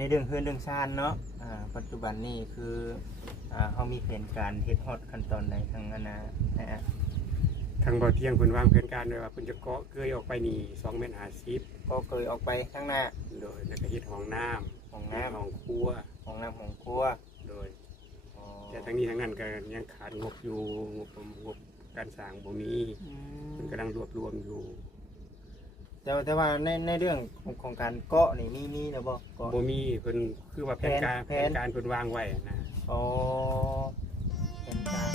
ในเรื่องเฮือนเรื่องชานเนาะปัจจุบันนี้คือเขามีแผนการเฮ็ดฮอดขั้นตอนใดทางนะ ทางบ่อเที่ยงเพิ่นวางแผนการไว้ว่าเพิ่นจะเกาะเกยออกไปนี่2.50 เมตรก็เคยออกไปข้างหน้าโดยแล้วก็เฮ็ดห้องน้ำห้องครัวของน้ำของครัวโดยแต่ทั้งนี้ทั้งนั้นก็ยังขาดงบอยู่งบการสร้างบ่มีเพิ่นกำลังรวบรวมอยู่แต่ว่าในเรื่องของการเกาะนี่มีนะบ่บ่มีเพิ่นคือว่าแผนการเพิ่นวางไว้นะอ๋อแผนการ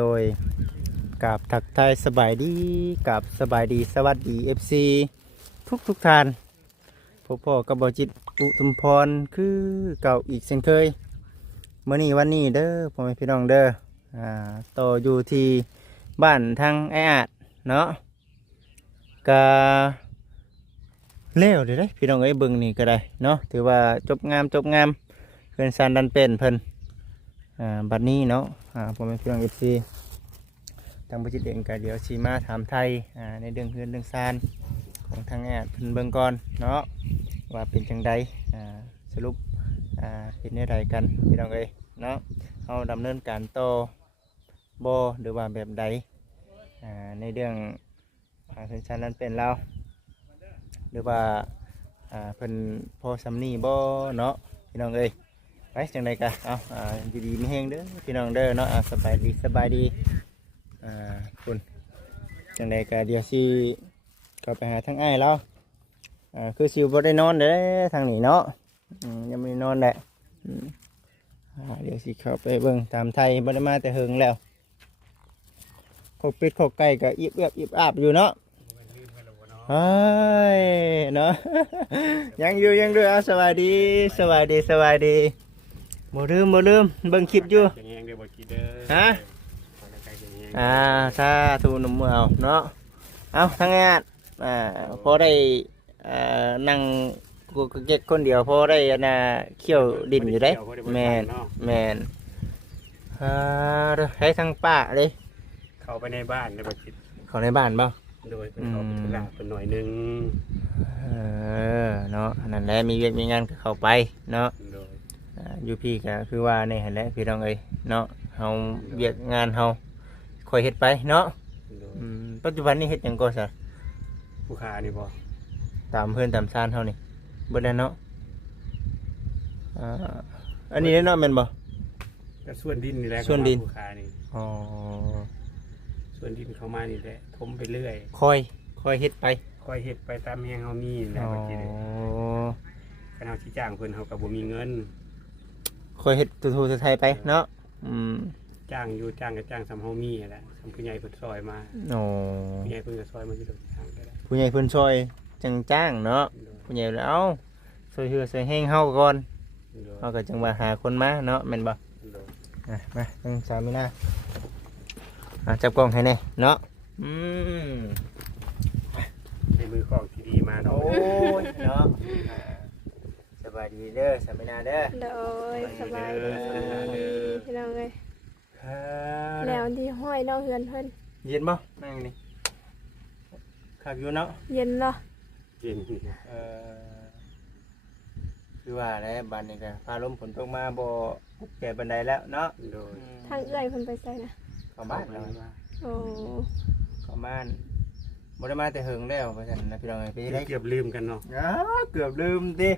โดยกับทักทายสบายดีกับสบายดีสวัสดี FC ทุกท่านพ่อกับบจิตอุทุมพรคือเก่าอีกเช่นเคยเมื่อนี้วันนี้เด้อพ่อแม่พี่น้องเด้อต่ออยู่ที่บ้านทางไออาดเนาะกะเลี้ยวเด้พี่น้องเอ้ยเบิ่งนี่ก็ได้เนาะถือว่าจบงามเพื่อนซานดันเป็นเพิ่นบัดนี้เนาะพ่อแม่พี่น้อง FC ทางบริษัทเองก็เดี๋ยวชีมาถามไทยในเรื่องเฮือนเรื่องซานของทางแอดเพิ่นเบิ่งก่อนเนาะว่าเป็นจังใดสรุปเป็นในใดกันพี่น้องเอ้ยเนาะเอาดำเนินการต่อบ่หรือว่าแบบใดในเรื่องเฮือนซานนั้นเป็นแล้วหรือว่าเพิ่นพอสำนีบ่เนาะพี่น้องเอ้ยไปจังใดกันเอาดีๆมีแฮงเด้อพี่น้องเด้อเนาะสบายดีคุณจังใดก็เดี๋ยวสิก็ไปหาทางอ้ายแล้วคือสิบ่ได้นอนเด้ทางนี้เนาะยังไม่ได้นอนแหละเดี๋ยวสิเข้าไปเบิ่งตามไทยบ่ได้มาแต่เฮิงแล้วขกเป็ดขกไก่ก็อิบอาบอยู่เนาะเฮ้ยเนาะยังอยู่สวัสดีบ่ลืมเบิ่งคลิปอยู่ฮะถ้าทูนมือเอาเนาะเอาทั้งงานพอได้นั่งกูเก็บคนเดียวพอได้เขี่ยวดินอยู่ได้แมนให้ทั้งป้าเลยเข้าไปในบ้านในบัจิตเข้าในบ้านบ้างโดยเป็นเขาเป็นหลักเป็นหน่อยนึงเนาะนั่นแหละมีเวียกมีงานก็เข้าไปเนาะอยู่พี่ก็คือว่าในหันแหละพี่น้องเอ้ยเนาะเฮาเวียกงานเฮาคอยเฮ็ดไปเนาะปัจจุบันนี้เฮ็ดหยังก็ซะผู้ค้านี่บ่ตามเพื่อนตามชานเฮานี่เบิดแล้วเนาะอันนี้เนาะแม่นบ่ก็ส่วนดินนี่แหละส่วนดินผู้ค้านี่อ๋อส่วนดินเข้ามานี่แหละถมไปเรื่อยคอยเฮ็ดไปตามแฮงเฮามีนี่แหละบัจิตคันเฮาสิจ้างเพิ่นเฮาก็บ่มีเงินคอยเฮ็ดทูๆไทยไปเนาะจ้างก็จ้างสำเฮามีแหละสำผู้ใหญ่เพิ่นซอยมาผู้ใหญ่เพิ่นก็ซอยมาอยู่ดอกจ้างก็ได้ผู้ใหญ่เพิ่นซอยจังจ้างเนาะผู้ใหญ่แล้วซอยเฮือซอยแห้งเฮาก่อนเฮาก็จังว่าหาคนมาเนาะแม่นบ่มาตั้งสามีนาจับกล้องให้แน่เนาะในมือของที่ดีมาโอ้ยเนาะสบายดีเด้อสามีนาเด้อโดยสบายดีพี่น้องเอ้ยแล้วที่ห้อยเนาะเฮือนเพิ่นเย็นบ่นั่งนี่คักอยู่เนาะเย็นเนาะเย็นคือว่าแล้วบ้านนี้ก็ฟ้าลมฝนตกมาบ่แก่บันไดแล้วเนาะโดยทางเอื้อยเพิ่นไปไสนะเข้าบ้านแล้วโอ้เข้าบ้านบ่ได้มาแต่เฮิงแล้วว่าซั่นนะพี่น้องไปได้เกือบลืมกันเนาะเกือบลืมติ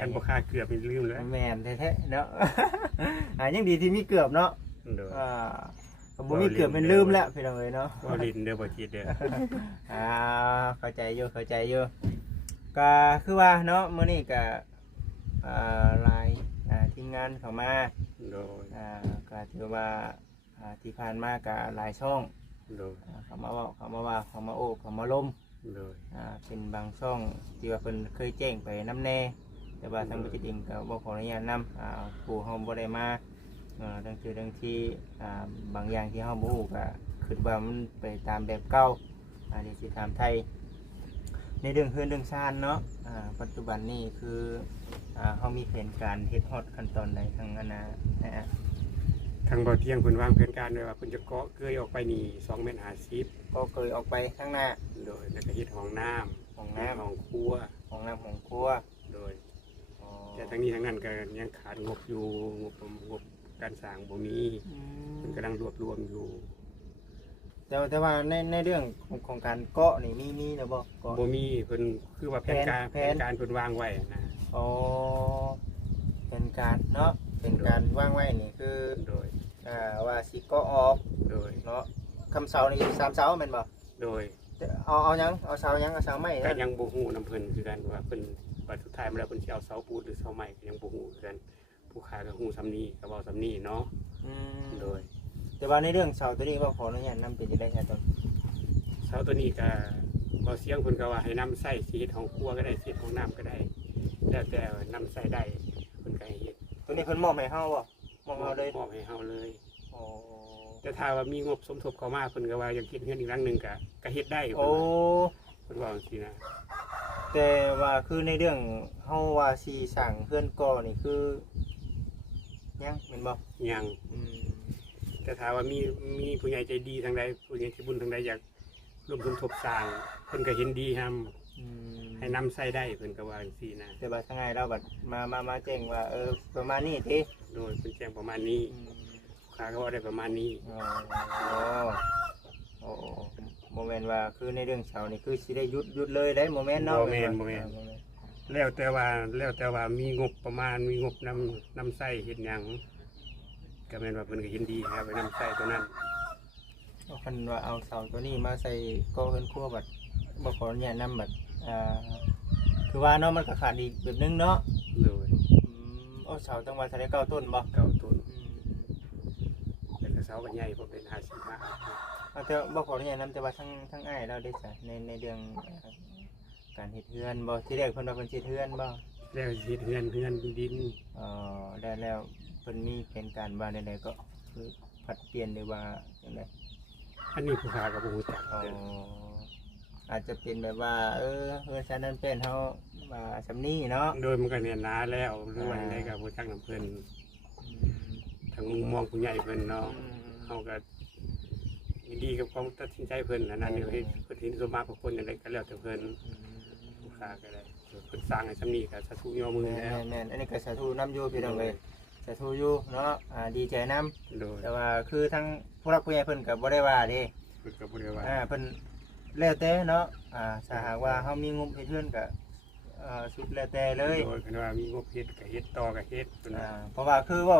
คันบ่ค่าเกือบเป็นลืมแล้วแม่นแท้ๆเนาะยังดีที่มีเกือบเนาะบ่มีเกือบเป็นลืมแล้วพี่น้องเอ้ยเนาะบ่ลิ้นเด้อบ่จิตเด้อเข้าใจอยู่ก็คือว่าเนาะมื้อนี้ก็หลายทีมงานเข้ามาโดยก็ถือว่าที่ผ่านมาก็หลายช่องโดยเขามาว่าเขามาโอ้เขามาล้มโดยเป็นบางช่องที่ว่าเพิ่นเคยแจ้งไปน้ำแน่แต่ว่าทางบริษัทเองก็บ่ขออนุญาตนำผู้เฮาบ่ได้มาดังที่บางอย่างที่เฮาบ่ฮู้ก็คิดว่ามันไปตามแบบเก่าเดี๋ยวสิถามไทย ในเรื่องเฮือนเรื่องชานเนาะปัจจุบันนี้คือเขามีแผนการเฮ็ดฮอดขั้นตอนใดทางอนานะฮะ ทางบ่อเที่ยงเพิ่นวางแผนการไว้ว่าเพิ่นจะเกาะเกยออกไปนี่2.50 เมตรก็เคยออกไปข้างหน้า โดยแล้วก็เฮ็ดห้องน้ำ ของน้ำ ห้องครัว ของน้ำของครัว โดยแต่ทั้งนี้ทั้งนั้นก็ยังขาดงบอยู่งบการสร้างบ่มีเพิ่นกำลังรวบรวมอยู่ แต่ว่าในเรื่องของการเกาะนี่มีนะบ่เกาะ บ่มีเพิ่นคือว่าแผนการ แผน เพิ่นวางไว้นะ อ๋อเป็นการเนาะเป็นการว่างไว้นี่คือ โดย ว่าสิเกาะออก โดย เนาะคำเสานี่3เสาแม่นบ่ โดย เอาหยังเอาเสาหยังเอาเสาไม้ ก็ นะ ยังบ่ฮู้นํเพิ่นคือกันว่าเพิ่นว่าสุดท้ายมาแล้วเพิ่นสิเอาเสาปูนหรือเสาไม้ก็ยังบ่ฮู้คือกันผู้ค้าก็ฮู้ซ้ำนี้ก็เว้าซ้ำนี้เนาะ อืม โดย แต่ว่าในเรื่องเสาตัวนี้ว่าขออนุญาตนำเป็นจะได้แค่ต้น เสาตัวนี้ก็บ่เสียงเพิ่นก็ว่าให้นำใส่สิเฮ็ดห้องครัวก็ได้สิเฮ็ดห้องน้ำก็ได้แล้วแต่นำใส่ได้เพิ่นก็ให้เฮ็ด ตัวนี้เพิ่นมอบให้เฮาบ่มอบเฮาเลย มอบให้เฮาเลย อ๋อ แต่ถ้าว่ามีงบสมทบเข้ามาเพิ่นก็ว่าอยากเฮ็ดเฮือนอีกหลังหนึงก็เฮ็ดได้ โอ้ เพิ่นว่าจังซี่นะ แต่ว่าคือในเรื่องเฮาว่าสิสร้างเฮือนก่อนี่คือยังแม่นบ่ ยัง อืม แต่ถ้าว่ามีผู้ใหญ่ใจดีทางใดผู้ใหญ่ใจบุญทางใดอยากร่วมสมทบสร้างเพิ่นก็เห็นดีนํ อืม ให้นำใส่ได้เพิ่นก็ว่าจังซี่นะ แต่ว่าทางไงเราบัดมาแจ้งว่าประมาณนี้ติ โดยเพิ่นแจ้งประมาณนี้ อืม ลูกค้าก็ว่าได้ประมาณนี้ อ๋อโอ้โมเมนต์ว่าคือในเรื่องเสานี่คือสิได้หยุดเลยได้โมเมนต์เนาะ บ่แม่นแล้วแต่ว่ามีงบประมาณมีงบนำใส่เฮ็ดหยังก็แม่นว่าเพิ่นก็เห็นดีครับไปนำใส่ตัวนั้น เอาคันว่าเอาเสาตัวนี้มาใส่ก่อเฮือนครัวบัดบ่ขออนุญาตนำบัดคือว่าเนาะมันก็ขาดอีกแบบนึงเนาะ โดย โอ้เสาต้องว่าทะเลเก้าต้นบ่ เก้าต้นแล้วก็เสาก็ใหญ่พอเป็น50 บาท เอาแต่บ่ขออนุญาตนำแต่ว่าทั้งอ้ายเราได้จ้ะในเรื่องการเฮ็ดเฮือนบ่ที่แรกเพิ่นว่าเพิ่นสิเฮ็ดเฮือนบ่ แล้วเฮ็ดเฮือนดิน ได้แล้วเพิ่นมีแผนการว่าใดๆก็คือผัดเปลี่ยนหรือว่าจังได๋ อันนี้ผู้ค้าก็บ่รู้จัก อาจจะเป็นแบบว่าเฮือนชั้นนั้นเป็นเฮาว่าสำนี้เนาะ โดยมันก็เนี่ยนาแล้วหรือว่าจังไดก็บ่จักนำเพิ่นทางมุมมองผู้ใหญ่เพิ่นเนาะเฮาก็ยินดีกับความตัดสินใจเพิ่นอันนั้นนี่เฮ็ดเพิ่นเห็นสมมาพระคนจังไดก็แล้วแต่เพิ่นผู้ค้าก็ได้เพิ่นสร้างให้ซำนี้ก็สาธุยอมือแล้ว แม่นๆอันนี้ก็สาธุนำอยู่พี่น้องเอ้ยสาธุอยู่เนาะดีใจนำ โดย แต่ว่าคือทั้งผู้รักผู้ใหญ่เพิ่นก็บ่ได้ว่าเด้ เพิ่นก็บ่ได้ว่า เพิ่นแล้วแต่เนาะถ้าหากว่าเฮามีงบเฮ็ดเฮือนก็สุดแล้วแต่เลย โดยเพิ่นว่ามีงบเฮ็ดก็เฮ็ดต่อก็เฮ็ดเพิ่นว่า เพราะว่าคือเ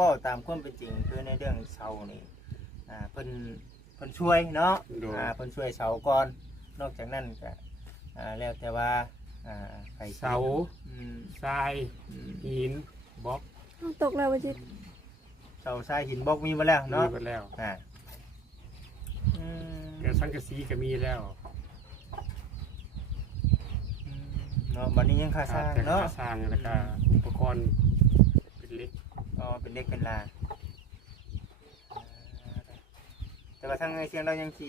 ว้าตามความเป็นจริงคือในเรื่องเสานี่เพิ่นช่วยเนาะ โดย เพิ่นช่วยเสาก่อนนอกจากนั้นก็แล้วแต่ว่าใคร เสา อืม ทราย อืม หินบล็อก ตกแล้วบ่จิต เสาทรายหินบล็อกมีมาแล้ว มี เนาะ หมดแล้ว อืม แต่สังกะสีก็มีแล้ว เนาะบัดนี้ยังค่าสร้าง แต่ เนาะ ค่าสร้างแล้วก็อุปกรณ์เป็นเล็ก เป็นเด็กเป็นลาแต่ว่าทางไอ้เสียงเรายังสิ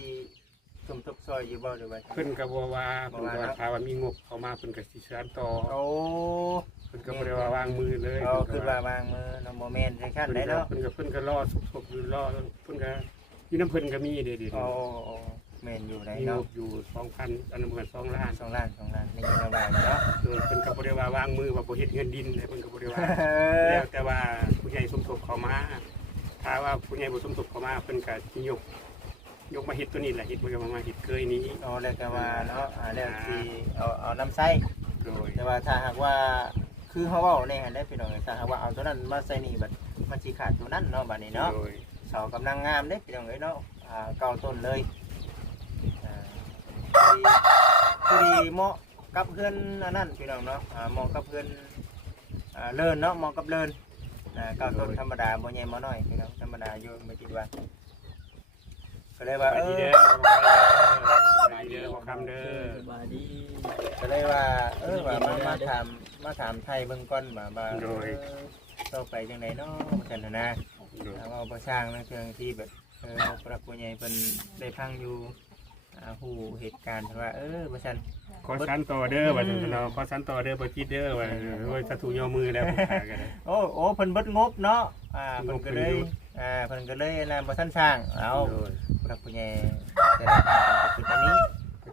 สมทบซอยอยู่บ่หรือว่า เพิ่นก็บ่ว่าเพิ่นก็ว่าถ้าว่ามีงบเข้ามาเพิ่นก็สิเชิญต่อ โอ้ เพิ่นก็บ่ได้ว่าวางมือเลย คือว่าวางมือน้องโมเมนต์จังซั่นได้เนาะ เพิ่นก็รอสุกๆอยู่รอเพิ่นก็อยู่น้ำเพิ่นก็มีเด้ โอ้แม่นอยู่ได้ มีง เนาะ บอยู่ 2,000 อันนั้นเหมือน2 ล้าน 2 ล้านนี่ยังระบายเนาะ โดยเพิ่นก็บ่ได้ว่าวางมือว่าบ่เฮ็ดเงินดินเพิ่นก็บ่ได้ว่า แล้วแต่ว่าผู้ใหญ่สมทบเข้ามาถ้าว่าผู้ใหญ่บ่สมทบเข้ามาเพิ่นก็สิยกมาเฮ็ดตัวนี้แหละเฮ็ดมันก็มาเฮ็ดเคยนี้ แล้วแต่ว่าเนาะแล้วสิเอาน้ำใส่ โดย แต่ว่าถ้าหากว่าคือเฮาเว้าในหันได้พี่น้องถ้าหากว่าเอาตัวนั้นมาใส่นี่บัดมันสิขาดตัวนั้นเนาะบัดนี้เนาะ โดย เสากำลังงามเด้พี่น้องเอ้ยเนาะเก่าต้นเลยพอดีเหมาะกับเพื่อนอันนั้นพี่น้องเนาะเหมาะกับเพื่อนเลินเนาะเหมาะกับเลินเก่าต้นธรรมดาบ่ใหญ่บ่น้อยพี่น้องธรรมดาอยู่ไม่คิดว่าก็เลยว่า ไปดีเด้อไปดีเด้อบ่คำเด้อ สบายดี ก็เลยว่าว่ามาถามไทยเบิ่งก่อนว่าต่อไปจังไดเนาะซั่นนะ โดย ว่าบ่สร้างนะเครื่องที่แบบพระผู้ใหญ่เพิ่นได้พังอยู่ ฮู้เหตุการณ์ว่าว่าซั่น ขอสันต่อเด้อว่าซั่นเนาะขอสันต่อเด้อบ่จิตเด้อว่าโอ้ยสาธุย่อมือแล้วผู้ขาก็ได้ โอ้เพิ่นเบิดงบเนาะเพิ่นก็เลยเพิ่นก็เลยบ่ทันสร้างเอา โดย ผู้หลักผู้ใหญ่แต่ละท่านก็คืออันนี้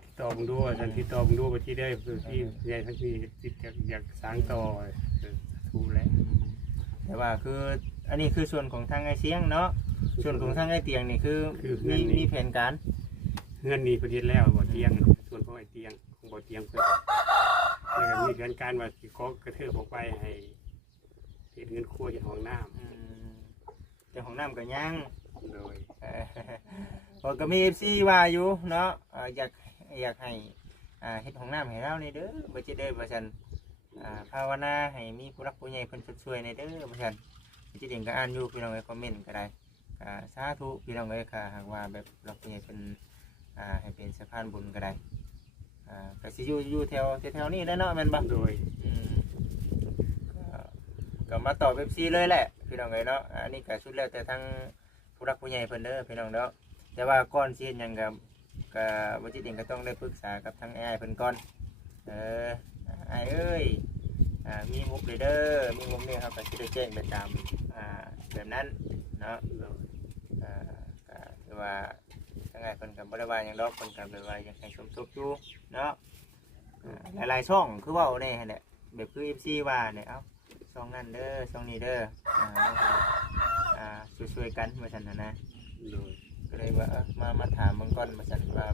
ติดต่อมึงดูว่าฉันติดต่อมึงดูบ่จิตเด้อคือที่ใหญ่ทั้งที่จิตอยากสร้างต่อสาธุแล้ว แต่ว่าคืออันนี้คือส่วนของทางไอ้เสียงเนาะส่วนของทางไอ้เตียงนี่คือมีแผนการ เงินนี่ประเทศแล้วบ่เตียงส่วนของไอ้เตียงของบ่เตียงเพิ่นแล้วก็มีแผนการว่าสิขอกระเทือบออกไปให้เฮ็ดเงินครัวเฮ็ดห้องน้ำ แต่ของน้ำก็ยัง โดย ผมก็มี FC ว่าอยู่เนาะอยากให้เฮ็ดของน้ำให้เรานี่เด้อบ่จิเด้อว่าซั่นภาวนาให้มีผู้รักผู้ใหญ่เพิ่นช่วยในเด้อว่าซั่นจิเองก็อ่านอยู่พี่น้องเอ้ยคอมเมนต์ก็ได้สาธุพี่น้องเอ้ยค่ะหากว่าแบบผู้รักผู้ใหญ่เพิ่นให้เป็นสะพานบุญก็ได้ก็สิอยู่แถวนี้แหละเนาะแม่นบ่ โดย ก็มาต่อFC เลยแหละพี่น้องเอ้ยเนาะอันนี้ก็สุดแล้วแต่ทั้งผู้รักผู้ใหญ่เพิ่นเด้อพี่น้องเนาะแต่ว่าก่อนสิเฮ็ดหยังก็บ่จิเองก็ต้องได้ปรึกษากับทางAI เพิ่นก่อนอ้ายเอ้ยมีมุกเลยเด้อมีมุกนี่ครับก็สิได้แจ้งไปตามแบบนั้นเนาะ โดย ก็คือว่าทางAI เพิ่นก็บ่ได้ว่าหยังดอกเพิ่นก็แบบว่าอยากให้สมทบอยู่เนาะหลายๆช่องคือเว้าแน่หั่นแหละแบบคือ FC ว่าเนี่ยเอ้าช่องนั้นเด้อช่องนี้เด้อช่วยๆกันว่าซั่นน่ะนะ โดย ก็เลยว่ามาถามเบิ่งก่อนว่าซั่นว่า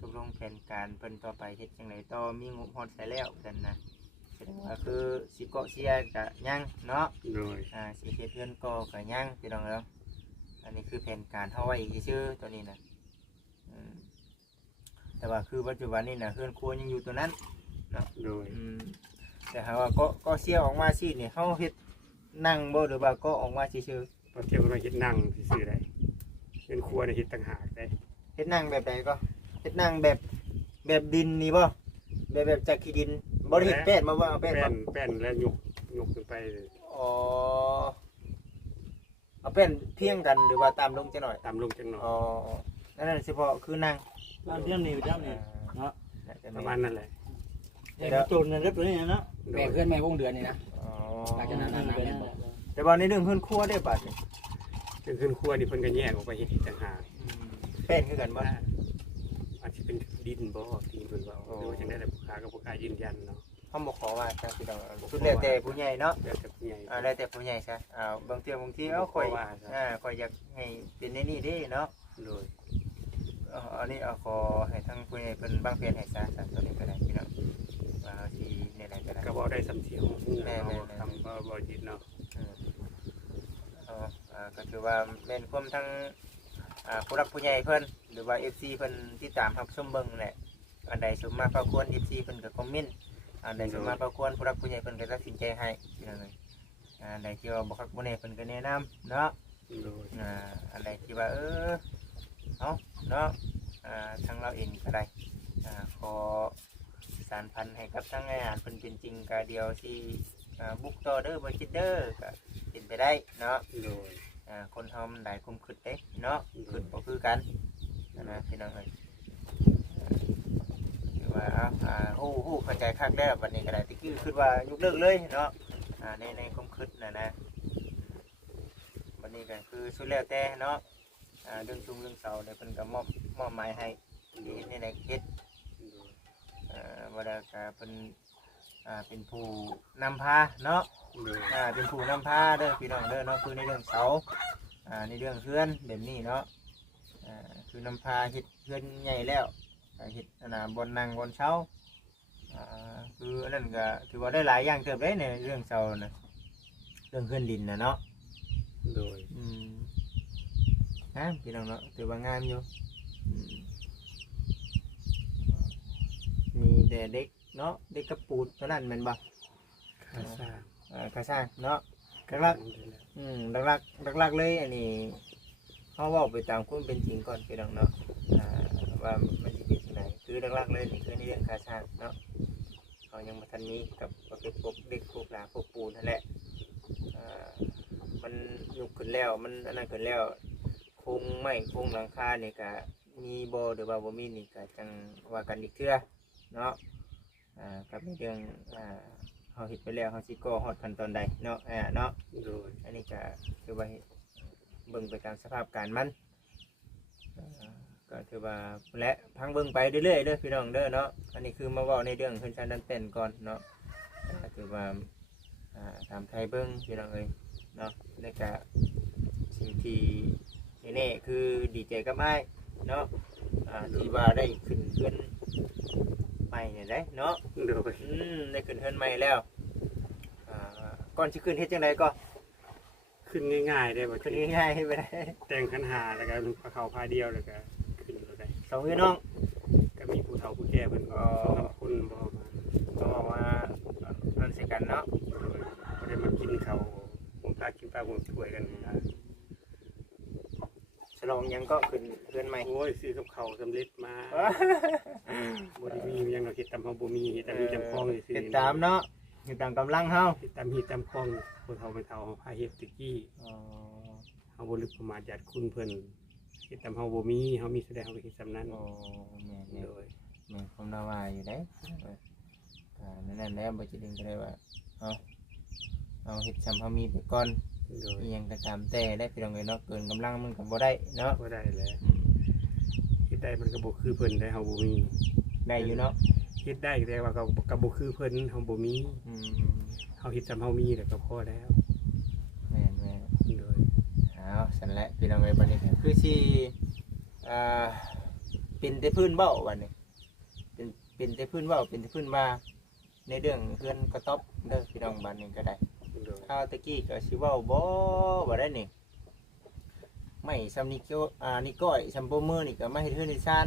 ตกลงแผนการเพิ่นต่อไปเฮ็ดจังไดต่อมีงบฮอดใส่แล้วซั่นนะแสดงว่าคือสิเกาะเสียก็ยังเนาะ โดย สิเฮ็ดเรือนก่อก็ยังพี่น้องเนาะอันนี้คือแผนการเฮาไว้ซื่อๆตัวนี้นะแต่ว่าคือปัจจุบันนี้นะเรือนครัวยังอยู่ตัวนั้นเนาะ โดย แต่หากว่าก็เสียออกมาสินี่เฮาเฮ็ดนั่งบ่หรือว่าก็ออกมาซื่อ พอเที่ยวเราเฮ็ดนั่งซื่อๆได้เป็นครัวได้เฮ็ดต่างหากได้ ๆเฮ็ดนั่งแบบใดก็เฮ็ดนั่งแบบดินนี่บ่แบบจากขี้ดินบ่ได้เฮ็ดแป้นมาว่าเอาแป้นบ่ แป้นแล้วยกขึ้นไป อ๋อเอาแป้นเพียงกันหรือว่าตามลงจังหน่อย ตามลงจังหน่อย อ๋อนั่นเฉพาะคือนั่ง บ้านเทียมนี่เทียมนี่เนาะ ประมาณนั้นแหละ แต่กระจุนนั่นเรียบร้อยเนาะ โด แม่ ย เพื่อนแม่วงเดือนนี่นะ อ๋อ หลังจากนั้น นั่นเป็นนั่นแหละ แต่ว่าในเรื่องเพื่อนครัวได้บัดนี่ ซึ่งขึ้นครัวนี่เพิ่นก็แยกออกไปเฮ็ดอีกต่างหาก แป้นคือกันบ่ อาจจะเป็นดินบ่ที่เพิ่นว่าหรือว่าจังได๋แต่ผู้ค้าก็บ่กล้ายืนยันเนาะ เฮาบ่ขอว่าจังสิต้องสุดแล้วแต่ผู้ใหญ่เนาะ แล้วแต่ผู้ใหญ่ แล้วแต่ผู้ใหญ่ซะบางเทื่อบางทีเอ้าข่อยข่อยอยากให้เป็นในนี่เด้เนาะ โดย อันนี้ขอให้ทั้งผู้ใหญ่เพิ่นบางแผนให้ซะตัวนี้ก็ได้พี่น้องว่าสิเนี่ยได้ก็ได้ ก็บ่ได้สำเสียงทำบ่จิตเนาะ ก็ถือว่าเป็นความทั้งผู้รักผู้ใหญ่เพิ่นหรือว่า FC เพิ่นที่ตามรับชมเบิ่งแหละอันใดสมมาพระควร FC เพิ่นก็คอมเมนต์อันใดสมมาพระควรผู้รักผู้ใหญ่เพิ่นก็ตัดสินใจให้พี่น้องเอ้ยอันใดที่ว่าบ่คักบ่แน่เพิ่นก็แนะนำเนาะ โดย อันใดที่ว่าเอาเนาะทางเราเองก็ได้ขอสารพันให้กับทางงานเพิ่นเป็นจริงก็เดียวที่บุกต่อเด้อบ่คิดเด้อก็เป็นไปได้เนาะ โดย คนเฮามันหลายคุมขึ้นเด้เนาะขึ้นบ่คือกันนะพี่น้องเอ้ยคือว่าฮู้เข้าใจคักแล้ววันนี้ก็ได้ที่คือว่ายกเลิกเลยเนาะในคุมขึ้นนะวันนี้ก็คือสุดแล้วแต่เนาะเรื่องชุมเรื่องเสาเนี่ยเพิ่นก็มอบหมายให้ที่นี่ได้เฮ็ดว่าแล้วก็เพิ่นเป็นผู้นำพาเนาะ โดย เป็นผู้นำพาเด้อพี่น้องเด้อเนาะคือในเรื่องเสาในเรื่องเพื่อนแบบนี้เนาะคือนำพาเฮ็ดเพื่อนใหญ่แล้วเฮ็ดบนนั่งบนเช้าคืออันนั้นก็ถือว่าได้หลายอย่างเติบได้ในเรื่องเสานะเรื่องเพื่อนดินนะเนาะ โดย พี่น้องเนาะถือว่างามอยู่มีแต่เด็กเนาะเด็กกระปูดเท่านั้นแม่นบ่ ค่าสร้าง กระซ่างเนาะหลักหลักเลยอันนี้เขาบอกไปตามคุณเป็นจริงก่อนพี่น้องเนาะว่ามันจะเป็นที่ไหนคือหลักเลยนี่คือในเรื่องค่าสร้างเนาะเขายังมาทันนี้กับประเภทพวกเด็กพวกหลาพวกปูนนั่นแหละมันยุกขึ้นแล้วมันอันนั้นขึ้นแล้วโครงไม้โครงหลังคาเนี่ยก็ มีบ่หรือว่าบ่มีนี่ก็จังว่ากันอีกเทื่อเนาะกับในเรื่องเฮาเฮ็ดไปแล้วเฮาสิก่อฮอดขั้นตอนใดเนาะเนาะ โดย อันนี้ก็คือว่าเบิ่งไปตามสภาพการมันก็ถือว่าและพังเบิ่งไปเรื่อยๆเด้อพี่น้องเด้อเนาะอันนี้คือมาเว้าในเรื่องเฮือนชั้นนั้นเต้นก่อนเนาะถือว่าตามไทยเบิ่งพี่น้องเอ้ยเนาะแล้วก็สิ่งที่แน่ๆคือดีใจกับอ้ายเนาะที่ว่าได้ขึ้นเฮือนใหม่เนี่ยได้เนาะ โดย ได้ขึ้นเฮือนใหม่แล้วก่อนสิขึ้นเฮ็ดจังไดก็ ขึ้นง่ายๆได้บ่ ขึ้นง่ายๆไปได้ แต่งขันหาแล้วก็พาเขาพาเดียวแล้วก็ขึ้นรถได้ สองพี่น้อง ก็มีผู้เฒ่าผู้แก่เพิ่นก็คนบ่มา ก็มานั่นสิกันเนาะ บ่ได้มากินข้าวผมพากินปลาผมถ้วยกันนะ ฉลองยังก็ขึ้นเฮือนใหม่ โอ้ยซื้อกับข้าวสำเร็จมาบ่ได้มีหยังเราเฮ็ดตามเฮาบ่มีเฮ็ดตามมีจำพองซื่อ ติดตามเนาะติดตามกำลังเฮา เฮ็ดตามฮีตตามพองผู้เฒ่าไม่เฒ่าเฮาพาเฮ็ดตะกี้เฮาบ่ลึกประมาทญาติคุณเพิ่นเฮ็ดตามเฮาบ่มีเฮามีแสดงเฮาก็เฮ็ดซำนั้น โอ้แม่น โดย แม่นผมน่าว่าอยู่ได้นั่นแหละบ่จิดึงก็ได้ว่าเอาเฮ็ดซ้ำเฮามีไปก่อน โดย อีหยังก็ตามแต่ได้พี่น้องเอ้ยเนาะเกินกำลังมันก็บ่ได้เนาะ บ่ได้แหละเฮ็ดได้มันก็บ่คือเพิ่นได้เฮาบ่มี ได้อยู่เนาะ เฮ็ดได้แต่ว่าก็บ่คือเพิ่นเฮาบ่มี เฮาเฮ็ดจำเฮามีแล้วก็พอแล้ว แม่น โดย เอาสั่นแหละพี่น้องเอ้ยบัดนี้ก็คือสิเป็นแต่พื้นเว้าบัดนี้เป็นแต่พื้นเว้าเป็นแต่พื้นมาในเรื่องเพื่อนกระต๊อบเด้อพี่น้องบัดนี้ก็ได้ โดย ข้าวตะกี้ก็สิเว้าบ่ได้นี่ไม่ซำนิโกนี่ก้อยซัมโปมือนี่ก็มาเฮ็ดเฮือนในซาน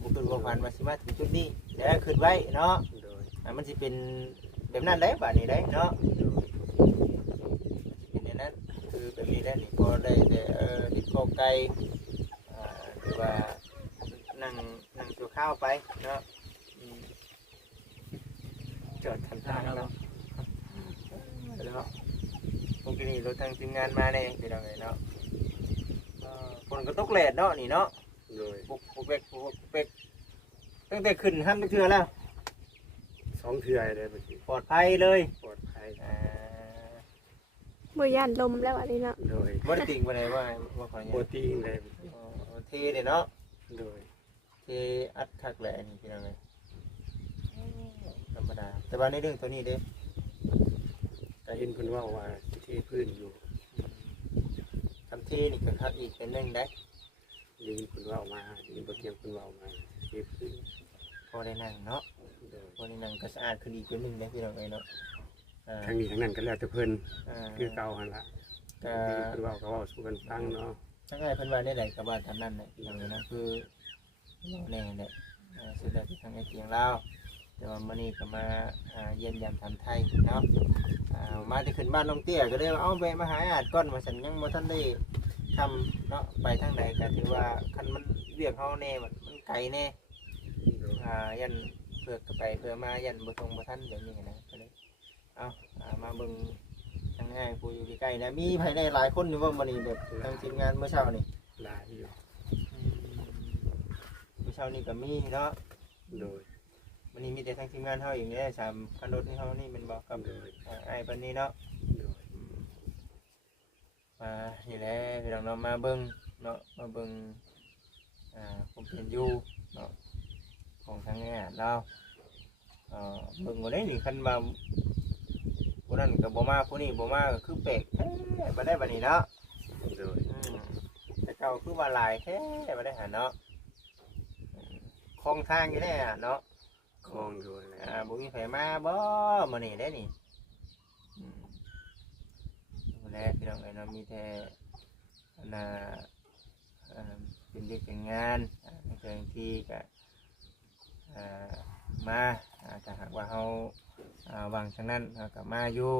บ่คิดว่าฝันว่าสิมาถึงจุดนี้เดี๋ยวขึ้นไว้เนาะ โดย มันสิเป็นแบบนั้นได้บัดนี้ได้เนาะเป็นอย่างนั้นคือแบบนี้ได้นี่พอได้แต่ดิบข้าวไก่หรือว่านั่งตัวข้าวไปเนาะจอดทันทางแล้วแล้วพวกนี้รถทางทีมงานมาเนี่ยพี่น้องเอ้ยเนาะฝนก็ตกแดดเนาะนี่เนาะ โดย ปุกเป็กตั้งแต่ขึ้นห้ามเทื่อแล้ว 2เทื่อได้บัดนี้ ปลอดภัยเลย ปลอดภัย บ่ย่านลมแล้วอันนี้เนาะ โดย บ่ได้ติ่งไปไหนว่าขอ บ่ เนี่ย ตีงได้บัดนี้ เทเด้เนาะ โดย เทอัดคักแหละนี่พี่น้องเอ้ยธรรมดาแต่ว่าในเรื่องตัวนี้เด้ ก็เห็นเพิ่นเว้าว่าสิเทพื้นอยู่ ทำเทนี่ก็คักอีกเป็นหนึงได้ ได้ยินเพิ่นเว้ามาได้ยินบ่เที่ยงเพิ่นเว้ามาสิเทพื้น พอได้นั่งเนาะ โดย พอได้นั่งก็สะอาดขึ้นอีกเป็นหนึงได้พี่น้องเอ้ยเนาะ ทางนี้ทางนั้นก็แล้วแต่เพิ่น คื คือเก่าหั่นล่ะ ก็ เพิ่นเว้าก็เว้าสู่กันฟังเนาะ ทั้งไงเพิ่นว่าได้ไหนก็ว่าตามนั้นแหละอย่างนี้นะคือเราแน่แหละสุดแล้วที่ทางไอ้เกียงลาวแต่ว่ามื้อนี้ก็มาเยี่ยมยามทำไทยเนาะมาที่ขึ้นบ้านน้องเตี้ยก็เลยว่าเอาไปมาหาอาดก่อนว่าฉันยังบ่ทันได้ทำเนาะไปทางไหนก็ถือว่าคันมันเรียกเฮาแน่มันไกลแน่ โดย ยันเพื่อก็ไปเพื่อมายันบ่ทรงบ่ทันเดี๋ยวนี้นะก็เลยเอามาเบิ่งทางง่ายผู้อยู่ใกล้ๆนะมีภายในหลายคนอยู่ว่ามื้อนี้แบบทางทีมงานเมื่อเช้านี่ หลายอยู่ เมื่อเช้านี้ก็มีเนาะ โดย วันนี้มีแต่ทางทีมงานเฮาเองเนี่ย3คันรถนี่เฮานี่แมันบ่กับ โดย ไอ้เพิ่นนี่เนาะ โดย มานี่แหละพี่น้องเนาะมาเบิ่งเนาะมาเบิ่งผมเป็นอยู่เนาะของทางนี้เราเบิ่งบ่ได้นี่คันว่าผู้นั้นก็บ่มาผู้นี้บ่มาก็คือแปลกแท้บ่ได้บัดนี้เนาะ โดย แต่เก่าคือว่าหลายแท้บ่ได้หาเนาะคลองทางอยู่แน่เนาะ คลองโดยแล้ว บ่มีไผมาบ่มื้อนี้ได้นี่แล้วพี่น้องเอ้ยเนาะมีแต่น่ะเป็นเด็กเป็นงานในเรื่องที่ก็มาถ้าหากว่าเฮาวางทางนั้นก็มาอยู่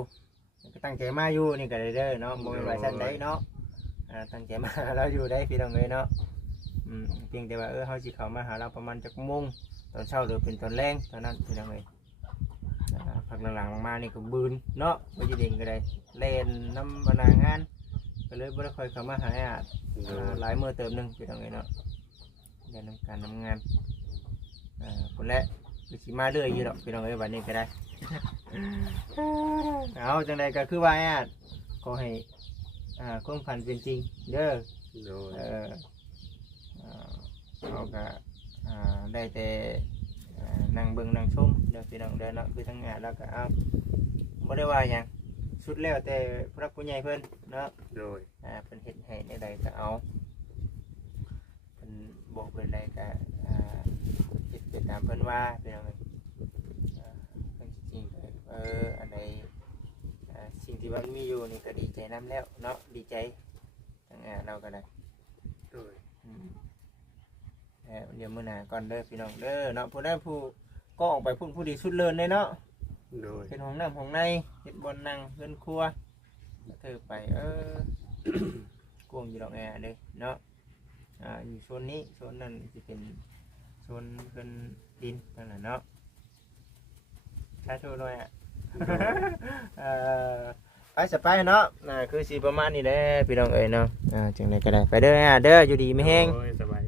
ก็ตั้งใจมาอยู่นี่ก็ได้เด้อเนาะบ่แม่นว่าซั่นได้เนาะตั้งใจมาเราอยู่ได้พี่น้องเอ้ยเนาะเพียงแต่ว่าเฮาสิเข้ามาหาเราประมาณจักโมงตอนเช้าหรือเป็นตอนแลงเท่านั้นพี่น้องเอ้ยพักหลังๆมานี่ก็บืนเนาะบ่สิเด้งก็ได้เล่นนำพนักงานก็เลยบ่ได้ค่อยเข้ามาหาหลายมื้อเติมนึงพี่น้องเอ้ยเนาะแ กันนำการทำงานคนแรกคือสิมาเรื่อยอยู่ดอกพี่น้องเอ้ยวันนี้ก็ได้ เอาจังใดก็คือว่าขอให้ความฝันเป็นจริงเด้อ โดย เราก็ได้แต่นั่งเบิ่งนั่งชมเด้อพี่น้องเด้อเนาะคือทั้งงานแล้วก็เอาบ่ได้ว่าหยังสุดแล้วแต่ผู้รักผู้ใหญ่เพิ่นเนาะ โดย เพิ่นเฮ็ดให้ในใดก็เอาเพิ่นบอกเป็นใดก็เฮ็ดไปตามเพิ่นว่าพี่น้องเอ้ยเพิ่นจริงๆอันใดสิ่งที่มันมีอยู่นี่ก็ดีใจนํแล้วเนาะดีใจทั้งเราก็ได้ โดย เดี๋ยวมื้อหน้าก่อนเด้อพี่น้องเด้อเนาะผู้ใดผู้ก็ออกไปพุ่นผู้ดีสุดเลิศเลยเนาะ โดย เป็นห้องน้ำห้องในเฮ็ดบ่อนนั่งเพิ่นครัวเธอไปกวงอยู่ดอกแอเด้เนาะอยู่โซนนี้โซนนั้นสิเป็นโซนเพิ่นดินนั่นน่ะเนาะถ้าโชว์หน่อยไปสไปเนาะคือสิประมาณนี้แหละพี่น้องเอ้ยเนาะจังได๋ก็ได้ไปเด้อเด้ออยู่ดีไม่แห้ง โดยสบาย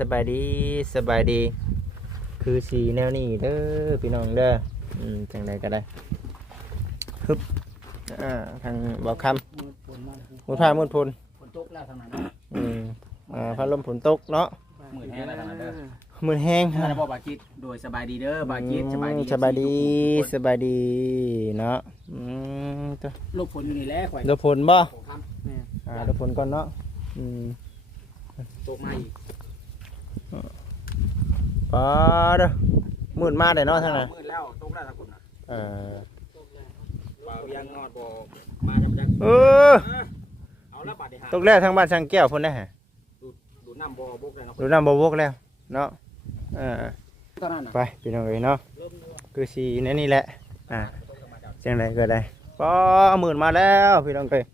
สบายดีสบายดีคือสีแนวนี้เด้อพี่น้องเด้อจังใดก็ได้ฮึบทางบ่อคำมุดผ้ามุดพล ฝนตกแล้วทางนั้น พัดลมฝนตกเนาะ มืดแห้งแล้วทางนั้นเด้อ มือแห้ง ท่านพ่อบาจิตโดยสบายดีเด้อบาจิตสบายดี สบายดีสบายดีเนาะตัว ลูกฝนอยู่นี่แหละข่อย ลมฝนบ่ ของคำ ลมฝนก่อนเนาะ ตกมาอีก ปอเด้อมืดมากเลยเนาะทางนั้น มืดแล้วตกแล้วทางคนน่ะ บ่าวยังนอดบ่มาจับจัก เอาละบาดนี้ฮะ ตกแล้วทางบ้านช่างแก้วพุ่นได้ฮะ ดูน้ำบ่บกแล้วเนาะ ดูน้ำบ่วกแล้วเนาะ ตอนนั้นน่ะ ไปพี่น้องเอ้ยเนาะคือสีนี่แหละจังไรก็ได้ปอหมื่นมาแล้วพี่น้องเอ้ย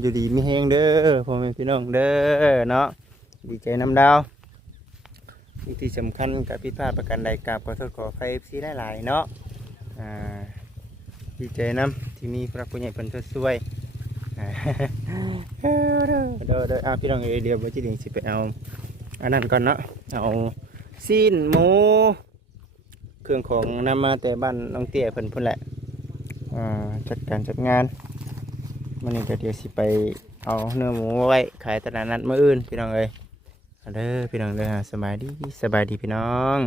อยู่ดีมีแฮงเด้อพ่อแม่พี่น้องเด้อเนาะดีใจน้ำดาวที่สำคัญกับพิดพลาทประกันใดกับขอโทษขอไฟซีได้หลายเนาะดีใจน้ำที่มีพระผู้ใหญ่เพิ่นช่วยเด้อพี่น้องเอ้ยเดี๋ยวบ่จิดิ่งสิไปเอาอันนั้นก่อนเนาะเอาซีนหมูเครื่องของนำมาแต่บ้านน้องเตี้ยเพิ่นพุ่นแหละจัดการจัดงานวันนี้ก็เดี๋ยวสิไปเอาเนื้อหมูไว้ขายตลาดนัดมื้ออื่นพี่น้องเอ้ยเด้อพี่น้องเด้อสบายดีพี่น้อง